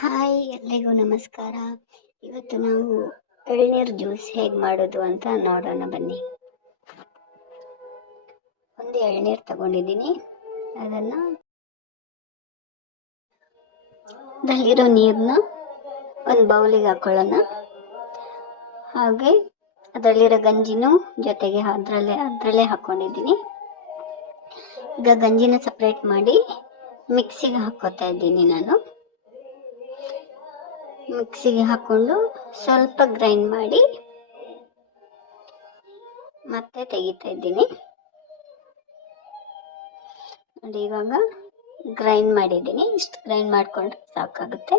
Hi, ಎಲ್ರಿಗೂ ನಮಸ್ಕಾರ. ಇವತ್ತು ನಾವು ಎಳ್ನೀರು ಜ್ಯೂಸ್ ಹೇಗೆ ಮಾಡೋದು ಅಂತ ನೋಡೋಣ ಬನ್ನಿ. ಒಂದು ಎಳ್ನೀರು ತಗೊಂಡಿದ್ದೀನಿ. ಅದರಲ್ಲಿರೋ ನೀರನ್ನ ಒಂದು ಬೌಲಿಗೆ ಹಾಕೊಳ್ಳೋಣ. ಹಾಗೆ ಅದರಲ್ಲಿರೋ ಗಂಜಿನೂ ಜೊತೆಗೆ ಅದರಲ್ಲೇ ಹಾಕೊಂಡಿದ್ದೀನಿ. ಈಗ ಗಂಜಿನ ಸಪ್ರೇಟ್ ಮಾಡಿ ಮಿಕ್ಸಿಗೆ ಹಾಕೋತಾ ಇದ್ದೀನಿ. ನಾನು ಮಿಕ್ಸಿಗೆ ಹಾಕೊಂಡು ಸ್ವಲ್ಪ ಗ್ರೈಂಡ್ ಮಾಡಿ ಮತ್ತೆ ತೆಗಿತಾ ಇದ್ದೀನಿ. ನೋಡಿ, ಇವಾಗ ಗ್ರೈಂಡ್ ಮಾಡಿದ್ದೀನಿ. ಇಷ್ಟು ಗ್ರೈಂಡ್ ಮಾಡಿಕೊಂಡ್ರೆ ಸಾಕಾಗುತ್ತೆ.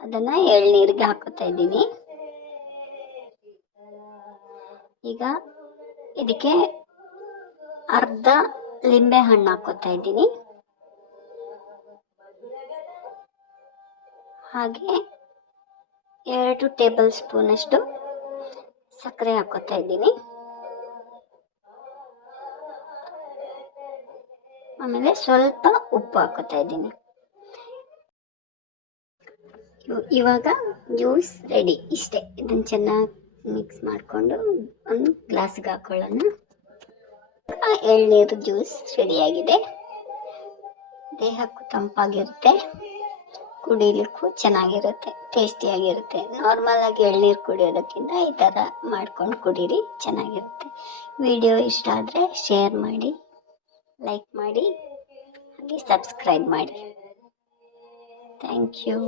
ಅದನ್ನ ಎಳ್ನೀರಿಗೆ ಹಾಕೋತಾ ಇದ್ದೀನಿ. ಈಗ ಇದಕ್ಕೆ ಅರ್ಧ ಲಿಂಬೆ ಹಣ್ಣು ಹಾಕೋತಾ ಇದ್ದೀನಿ. ಹಾಗೆ 2 ಟೇಬಲ್ ಸ್ಪೂನ್ ಅಷ್ಟು ಸಕ್ಕರೆ ಹಾಕೋತಾ ಇದ್ದೀನಿ. ಆಮೇಲೆ ಸ್ವಲ್ಪ ಉಪ್ಪು ಹಾಕೋತಾ ಇದ್ದೀನಿ. ಇವಾಗ ಜ್ಯೂಸ್ ರೆಡಿ. ಇಷ್ಟೇ. ಇದನ್ನು ಚೆನ್ನಾಗಿ ಮಿಕ್ಸ್ ಮಾಡಿಕೊಂಡು ಒಂದು ಗ್ಲಾಸ್ಗೆ ಹಾಕೊಳ್ಳೋಣ. ಎಳ್ನೀರು ಜ್ಯೂಸ್ ರೆಡಿಯಾಗಿದೆ. ದೇಹಕ್ಕೂ ತಂಪಾಗಿರುತ್ತೆ, ಕುಡಿಲಿಕ್ಕೂ ಚೆನ್ನಾಗಿರುತ್ತೆ, ಟೇಸ್ಟಿಯಾಗಿರುತ್ತೆ. ನಾರ್ಮಲ್ ಆಗಿ ಎಳ್ನೀರು ಕುಡಿಯೋದಕ್ಕಿಂತ ಈ ಥರ ಮಾಡ್ಕೊಂಡು ಕುಡೀರಿ, ಚೆನ್ನಾಗಿರುತ್ತೆ. ವಿಡಿಯೋ ಇಷ್ಟ ಆದರೆ ಶೇರ್ ಮಾಡಿ, ಲೈಕ್ ಮಾಡಿ, ಹಾಗೆ ಸಬ್ಸ್ಕ್ರೈಬ್ ಮಾಡಿ. Thank you.